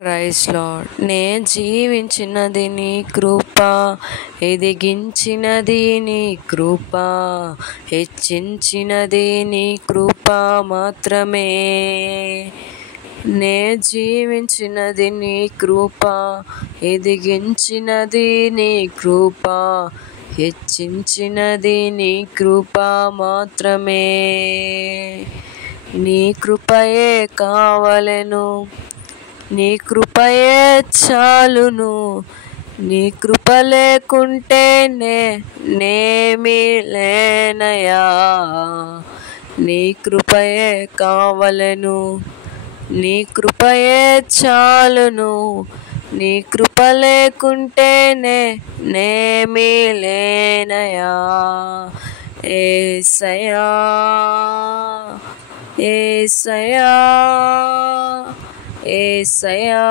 Praise lord. నే జీవించినది నీ కృప, ఎదిగించినది నీ కృప, హెచ్చించినది నీ కృప మాత్రమే. నే జీవించినది నీ కృప, ఎదిగించినది నీ కృప, హెచ్చించినది నీ కృప మాత్రమే. నీ కృపయే కావలెను, నీ కృపయే చాలును, నీ కృప లేకుంటే నేమీ లేనయా. నీ కృపయే కావలెను, నీ కృపయే చాలును, నీ కృప లేకుంటే నేమీ లేనయా. యేసయ్యా యేసయ్యా యేసయ్యా.